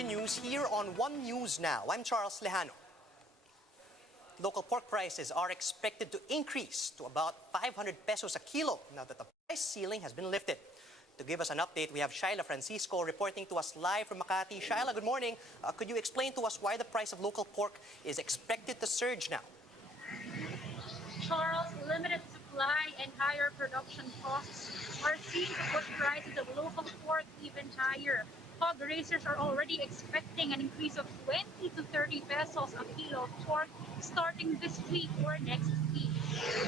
continues here on One News Now. I'm Charles Lejano. Local pork prices are expected to increase to about 500 pesos a kilo now that the price ceiling has been lifted. To give us an update, we have Shaila Francisco reporting to us live from Makati. Shaila, good morning. Could you explain to us why the price of local pork is expected to surge now? Charles, limited supply and higher production costs are seen to push prices of local pork even higher. Hog raisers are already expecting an increase of 20 to 30 pesos a kilo of pork starting this week or next week.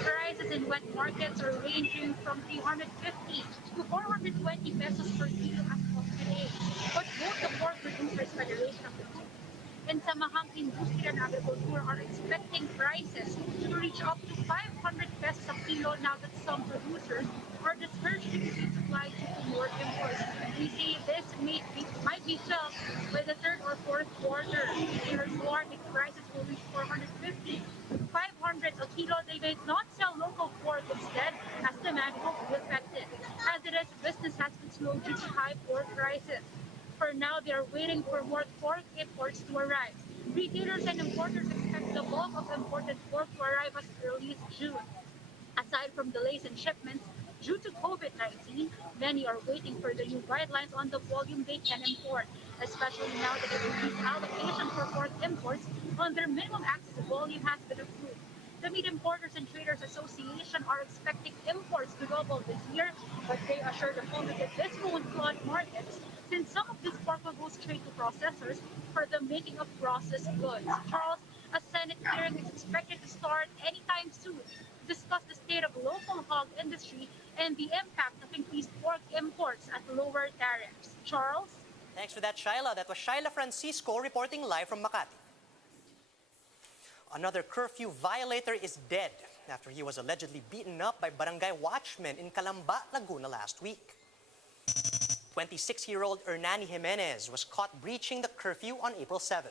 Prices in wet markets are ranging from 350 to 420 pesos per kilo as of today. But both the Pork Producers Federation of the and Samahang Industria and Agricultura are expecting prices to reach up to 500 pesos a kilo now that some producers are discouraging supply due to more imports. We see this might be felt by the third or fourth quarter. Dealers warn if prices will reach 450 to 500 a kilo, they may not sell local pork instead, as demand will be affected. As it is, business has been slow due to high pork prices. For now, they are waiting for more pork imports to arrive. Retailers and importers expect the bulk of imported pork to arrive as early as June. Aside from delays in shipments due to COVID-19, many are waiting for the new guidelines on the volume they can import, especially now that the increased allocation for pork imports on their minimum access volume has been approved. The Meat Importers and Traders Association are expecting imports to double this year, but they assure the public that this won't flood markets since some of this pork will go straight to processors for the making of processed goods. Charles, a Senate hearing is expected to start anytime soon to discuss the state of local hog industry and the impact of increased pork imports at lower tariffs. Charles? Thanks for that, Shaila. That was Shaila Francisco reporting live from Makati. Another curfew violator is dead after he was allegedly beaten up by barangay watchmen in Calamba, Laguna last week. 26-year-old Hernani Jimenez was caught breaching the curfew on April 7.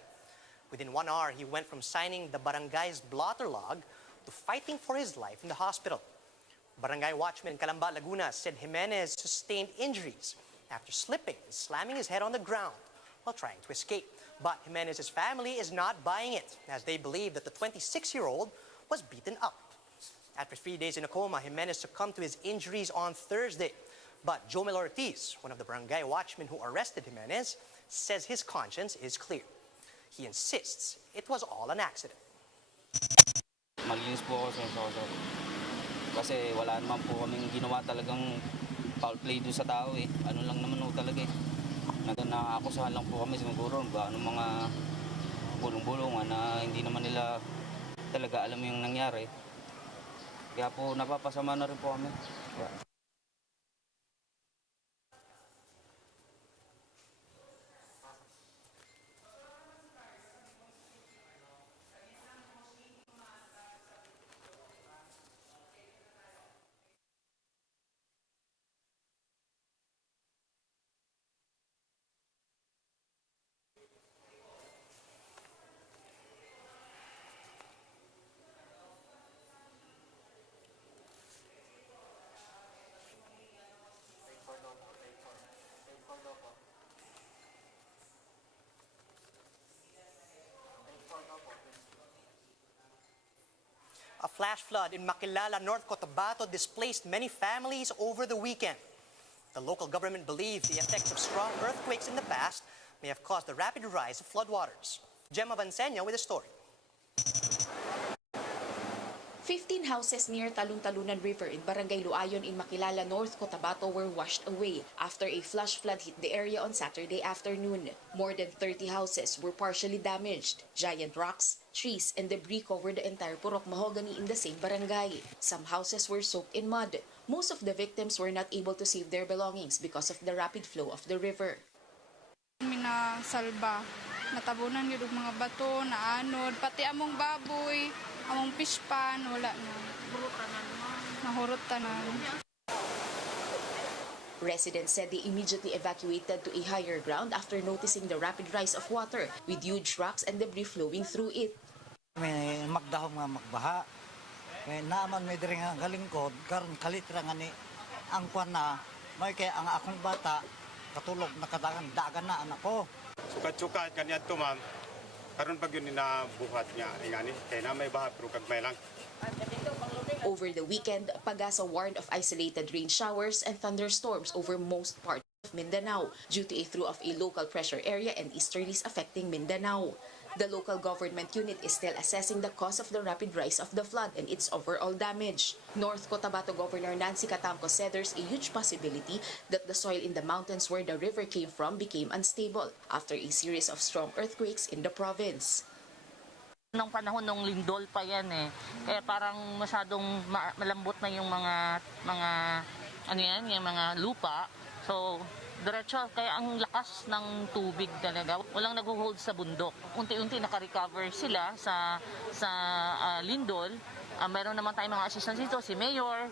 Within 1 hour, he went from signing the barangay's blotter log to fighting for his life in the hospital. Barangay watchman in Calamba, Laguna said Jimenez sustained injuries after slipping and slamming his head on the ground while trying to escape. But Jimenez's family is not buying it, as they believe that the 26-year-old was beaten up. After 3 days in a coma, Jimenez succumbed to his injuries on Thursday. But Jomel Ortiz, one of the barangay watchmen who arrested Jimenez, says his conscience is clear. He insists it was all an accident. Malinis po ako sa kasi wala naman po kaming ginawa talagang foul play doon sa tao eh. Ano lang naman po talaga eh. Nakaakusahan lang po kami siguro mga bulong-bulungan na hindi naman nila talaga alam yung nangyari. Kaya po napapasama na rin po kami. A flash flood in Makilala, North Cotabato displaced many families over the weekend. The local government believes the effects of strong earthquakes in the past may have caused the rapid rise of floodwaters. Gemma Vansenia with a story. 15 houses near Talun-Talunan River in Barangay Luayon in Makilala, North Cotabato were washed away after a flash flood hit the area on Saturday afternoon. More than 30 houses were partially damaged. Giant rocks, trees, and debris covered the entire Purok Mahogany in the same barangay. Some houses were soaked in mud. Most of the victims were not able to save their belongings because of the rapid flow of the river. Salba, natabunan yun mga bato, naanod, pati among baboy, among pispan, wala na. Nahurot tanan. Residents said they immediately evacuated to a higher ground after noticing the rapid rise of water with huge rocks and debris flowing through it. May magdahong nga magbaha. May naaman may diri nga galingkod karon kalitra nga ni ang kwan na may kay ang akong bata katulog nakadagan dagan na anak ko. Sukat-sukat kanya to ma'am. Karon pag yun nabuhat niya, ingani, kaya na may baha pero kagmay lang. Over the weekend, Pagasa warned of isolated rain showers and thunderstorms over most parts of Mindanao due to a through of a local pressure area and easterlies affecting Mindanao. The local government unit is still assessing the cause of the rapid rise of the flood and its overall damage. North Cotabato Governor Nancy Catamco said there's a huge possibility that the soil in the mountains where the river came from became unstable after a series of strong earthquakes in the province. Nung panahon ng lindol pa yan eh. Kaya parang masyadong malambot na yung mga lupa. So, diretso, kaya ang lakas ng tubig talaga. Walang nag-hold sa bundok. Unti-unti naka-recover sila sa lindol. Meron naman tayong mga assistants dito, si Mayor,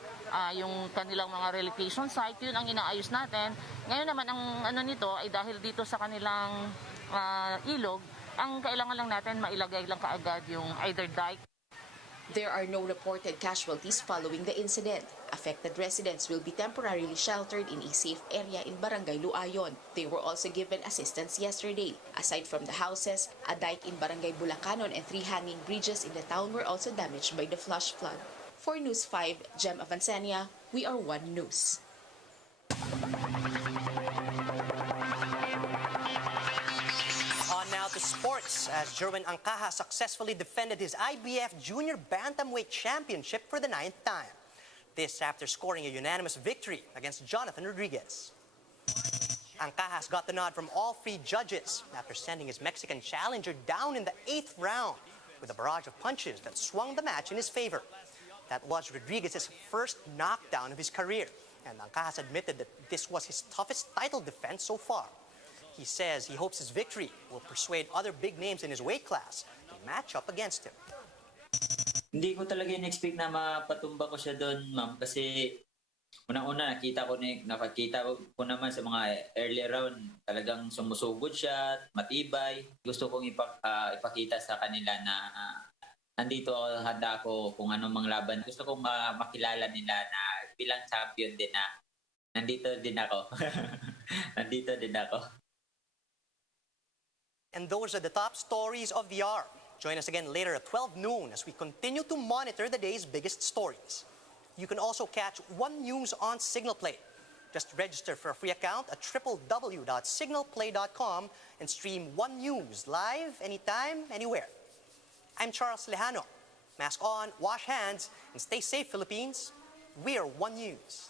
yung kanilang mga relocation site, yun ang inaayos natin. Ngayon naman, ang nito ay dahil dito sa kanilang ilog, ang kailangan lang natin mailagay lang kaagad yung either dike. There are no reported casualties following the incident. Affected residents will be temporarily sheltered in a safe area in Barangay Luayon. They were also given assistance yesterday. Aside from the houses, a dike in Barangay Bulacanon and 3 hanging bridges in the town were also damaged by the flash flood. For News 5, Jem Avancenia, we are One News. On now to sports, as Jerwin Angkaha successfully defended his IBF Junior Bantamweight Championship for the 9th time. This after scoring a unanimous victory against Jonathan Rodriguez. Angkaha's got the nod from all 3 judges after sending his Mexican challenger down in the 8th round with a barrage of punches that swung the match in his favor. That was Rodriguez's first knockdown of his career, and Angkaha admitted that this was his toughest title defense so far. He says he hopes his victory will persuade other big names in his weight class to match up against him. Hindi ko talaga in-expect na mapatumba ko siya doon, ma'am, kasi unang-una nakita ko naman sa mga early round, talagang sumusugod siya, matibay. Gusto kong ipakita sa kanila na nandito ako, handa ako kung anong mang laban. Gusto kong makilala nila na bilang champion din na nandito din ako. Nandito din ako. And those are the top stories of the hour. Join us again later at 12 noon as we continue to monitor the day's biggest stories. You can also catch One News on Signal Play. Just register for a free account at www.signalplay.com and stream One News live anytime, anywhere. I'm Charles Lejano. Mask on, wash hands, and stay safe, Philippines. We are One News.